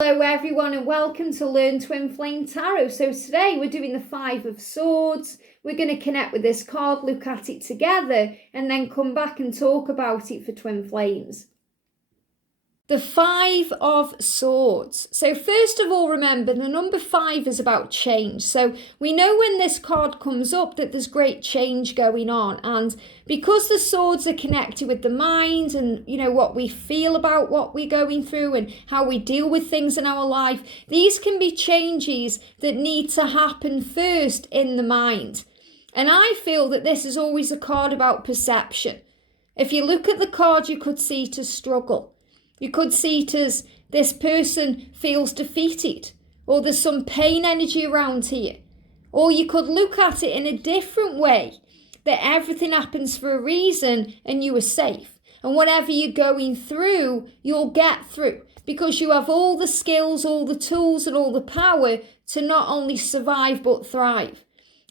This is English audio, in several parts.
Hello everyone and welcome to Learn Twin Flame Tarot. So today we're doing the Five of Swords. We're going to connect with this card, look at it together and then come back and talk about it for Twin Flames. The Five of Swords. So first of all, remember the number 5 is about change. So we know when this card comes up that there's great change going on. And because the swords are connected with the mind and, what we feel about what we're going through and how we deal with things in our life, these can be changes that need to happen first in the mind. And I feel that this is always a card about perception. If you look at the card, you could see it as struggle. You could see it as this person feels defeated, or there's some pain energy around here. Or you could look at it in a different way, that everything happens for a reason and you are safe. And whatever you're going through, you'll get through because you have all the skills, all the tools and all the power to not only survive but thrive.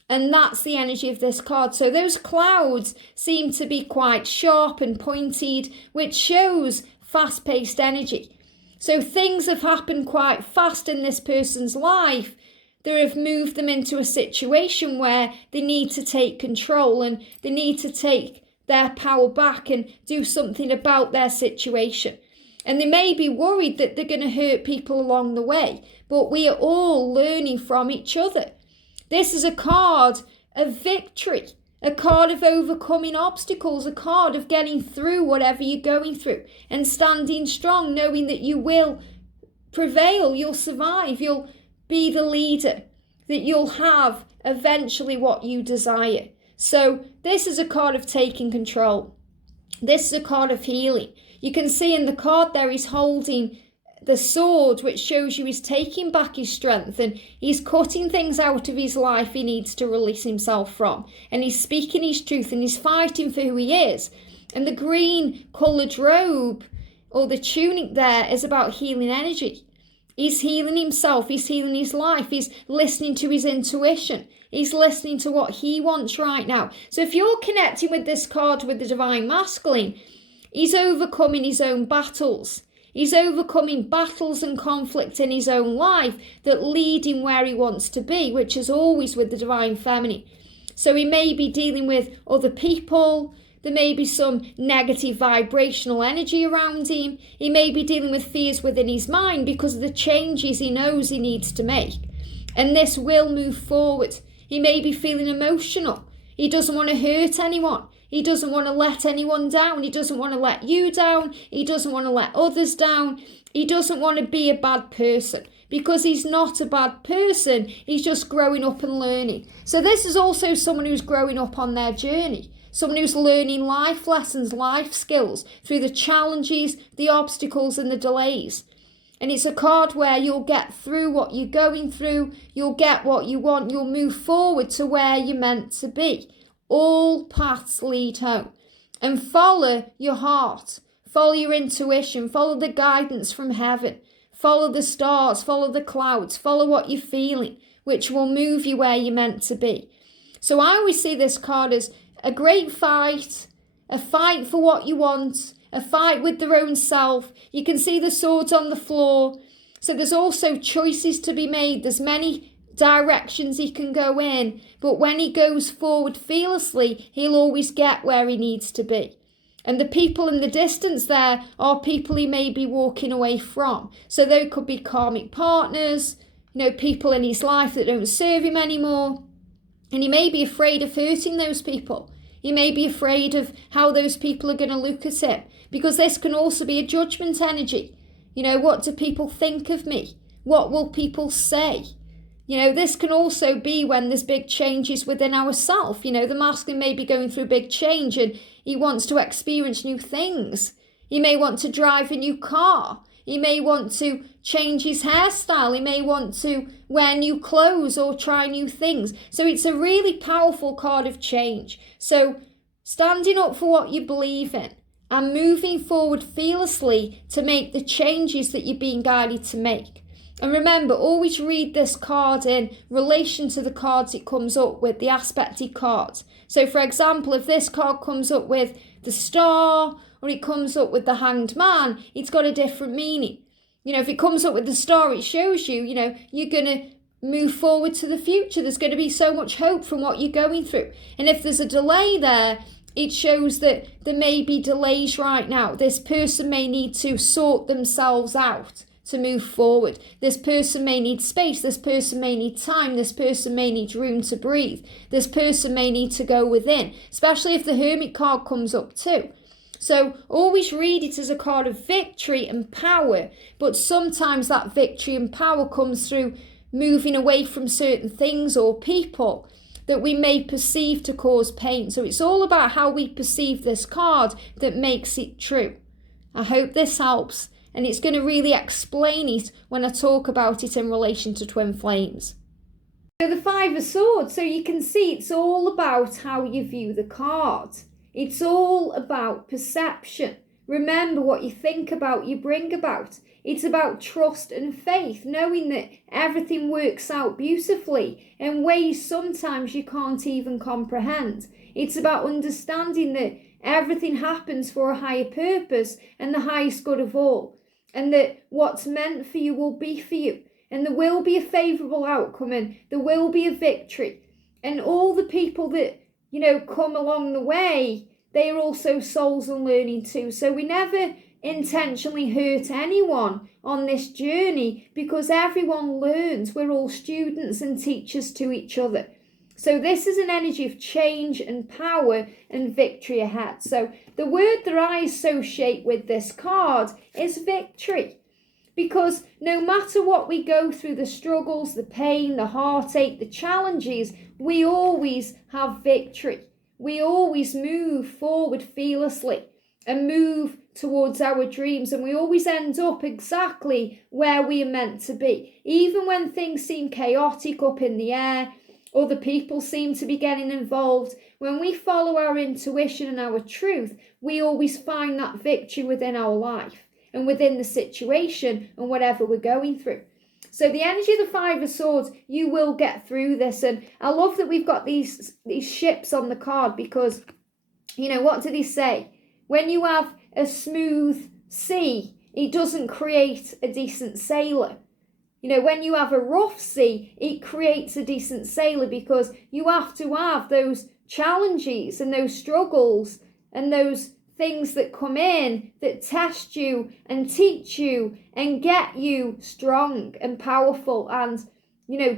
And that's the energy of this card. So those clouds seem to be quite sharp and pointed, which shows fast-paced energy. So things have happened quite fast in this person's life that have moved them into a situation where they need to take control and they need to take their power back and do something about their situation. And they may be worried that they're going to hurt people along the way, but we are all learning from each other. This is a card of victory. A card of overcoming obstacles, a card of getting through whatever you're going through and standing strong, knowing that you will prevail, you'll survive, you'll be the leader, that you'll have eventually what you desire. So this is a card of taking control. This is a card of healing. You can see in the card there he's holding the sword, which shows you he's taking back his strength and he's cutting things out of his life he needs to release himself from. And he's speaking his truth and he's fighting for who he is. And the green coloured robe or the tunic there is about healing energy. He's healing himself, he's healing his life, he's listening to his intuition. He's listening to what he wants right now. So if you're connecting with this card with the Divine Masculine, he's overcoming his own battles. He's overcoming battles and conflict in his own life that lead him where he wants to be, which is always with the Divine Feminine. So he may be dealing with other people. There may be some negative vibrational energy around him. He may be dealing with fears within his mind because of the changes he knows he needs to make. And this will move forward. He may be feeling emotional. He doesn't want to hurt anyone. He doesn't want to let anyone down. He doesn't want to let you down. He doesn't want to let others down. He doesn't want to be a bad person because he's not a bad person. He's just growing up and learning. So this is also someone who's growing up on their journey. Someone who's learning life lessons, life skills through the challenges, the obstacles and the delays. And it's a card where you'll get through what you're going through. You'll get what you want. You'll move forward to where you're meant to be. All paths lead home. And follow your heart. Follow your intuition. Follow the guidance from heaven. Follow the stars. Follow the clouds. Follow what you're feeling, which will move you where you're meant to be. So I always see this card as a great fight. A fight for what you want. A fight with their own self. You can see the swords on the floor. So there's also choices to be made. There's many directions he can go in, but when he goes forward fearlessly, he'll always get where he needs to be. And the people in the distance there are people he may be walking away from. So they could be karmic partners, people in his life that don't serve him anymore. And he may be afraid of hurting those people. He may be afraid of how those people are going to look at him, because this can also be a judgment energy. What do people think of me? What will people say? This can also be when there's big changes within ourselves. The masculine may be going through big change and he wants to experience new things. He may want to drive a new car. He may want to change his hairstyle. He may want to wear new clothes or try new things. So it's a really powerful card of change. So standing up for what you believe in and moving forward fearlessly to make the changes that you're being guided to make. And remember, always read this card in relation to the cards it comes up with, the aspected cards. So for example, if this card comes up with the Star or it comes up with the Hanged Man, it's got a different meaning. if it comes up with the star, it shows you, you're going to move forward to the future. There's going to be so much hope from what you're going through. And if there's a delay there, it shows that there may be delays right now. This person may need to sort themselves out to move forward. This person may need space. This person may need time. This person may need room to breathe. This person may need to go within, especially if the Hermit card comes up too. So always read it as a card of victory and power, but sometimes that victory and power comes through moving away from certain things or people that we may perceive to cause pain. So it's all about how we perceive this card that makes it true. I hope this helps, and it's going to really explain it when I talk about it in relation to twin flames. So the Five of Swords, so you can see it's all about how you view the card. It's all about perception. Remember, what you think about, you bring about. It's about trust and faith, knowing that everything works out beautifully in ways sometimes you can't even comprehend. It's about understanding that everything happens for a higher purpose and the highest good of all, and that what's meant for you will be for you, and there will be a favourable outcome, and there will be a victory. And all the people that, come along the way, they are also souls and learning too. So we never intentionally hurt anyone on this journey, because everyone learns. We're all students and teachers to each other. So this is an energy of change and power and victory ahead. So the word that I associate with this card is victory, because no matter what we go through, the struggles, the pain, the heartache, the challenges, we always have victory. We always move forward fearlessly and move towards our dreams, and we always end up exactly where we are meant to be. Even when things seem chaotic up in the air, other people seem to be getting involved, when we follow our intuition and our truth, we always find that victory within our life and within the situation and whatever we're going through. So the energy of the Five of Swords, you will get through this. And I love that we've got these ships on the card, because, what do they say? When you have a smooth sea, it doesn't create a decent sailor. When you have a rough sea, it creates a decent sailor, because you have to have those challenges and those struggles and those things that come in that test you and teach you and get you strong and powerful, and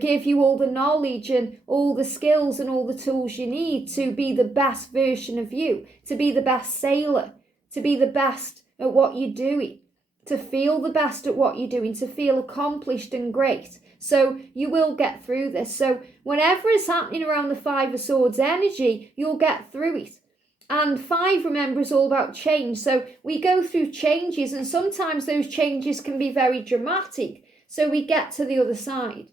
give you all the knowledge and all the skills and all the tools you need to be the best version of you, to be the best sailor, to be the best at what you're doing, to feel the best at what you're doing, to feel accomplished and great. So you will get through this. So whatever is happening around the Five of Swords energy, you'll get through it. And 5, remember, is all about change. So we go through changes, and sometimes those changes can be very dramatic. So we get to the other side.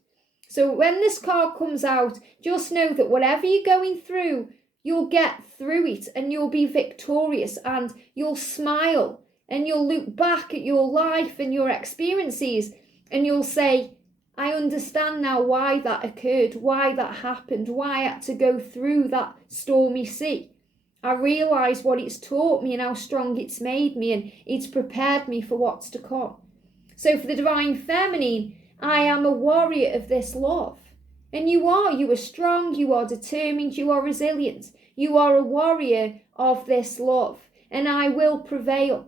So when this card comes out, just know that whatever you're going through, you'll get through it, and you'll be victorious, and you'll smile, and you'll look back at your life and your experiences, and you'll say, I understand now why that occurred, why that happened, why I had to go through that stormy sea. I realise what it's taught me and how strong it's made me, and it's prepared me for what's to come. So for the Divine Feminine, I am a warrior of this love. And you are strong, you are determined, you are resilient. You are a warrior of this love. And I will prevail.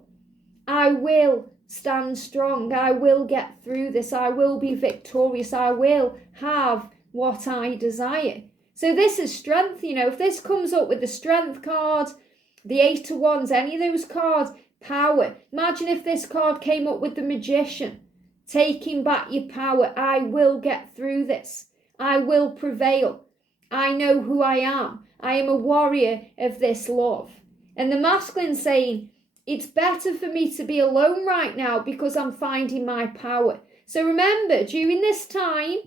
I will stand strong. I will get through this. I will be victorious. I will have what I desire. So this is strength, if this comes up with the Strength card, the 8 of Wands, any of those cards, power. Imagine if this card came up with the Magician, taking back your power. I will get through this. I will prevail. I know who I am. I am a warrior of this love. And the Masculine saying, it's better for me to be alone right now because I'm finding my power. So remember, during this time,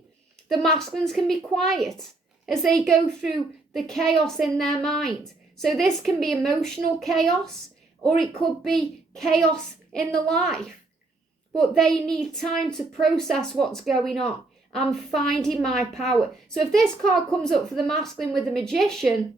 the Masculines can be quiet as they go through the chaos in their mind. So this can be emotional chaos, or it could be chaos in the life. But they need time to process what's going on. I'm finding my power. So if this card comes up for the Masculine with the Magician,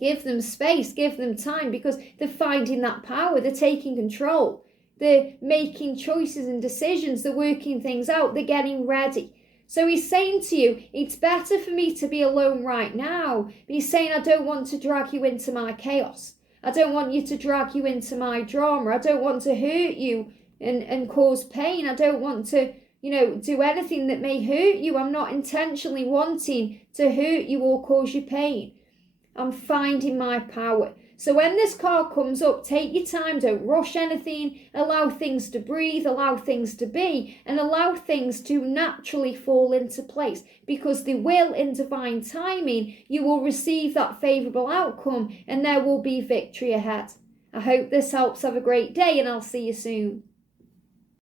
give them space, give them time, because they're finding that power. They're taking control. they're making choices and decisions, they're working things out, they're getting ready. So he's saying to you, it's better for me to be alone right now. But he's saying, I don't want to drag you into my chaos. I don't want you to drag you into my drama. I don't want to hurt you and cause pain. I don't want to, do anything that may hurt you. I'm not intentionally wanting to hurt you or cause you pain. I'm finding my power. So when this card comes up, take your time, don't rush anything, allow things to breathe, allow things to be, and allow things to naturally fall into place, because they will, in divine timing. You will receive that favourable outcome and there will be victory ahead. I hope this helps. Have a great day and I'll see you soon.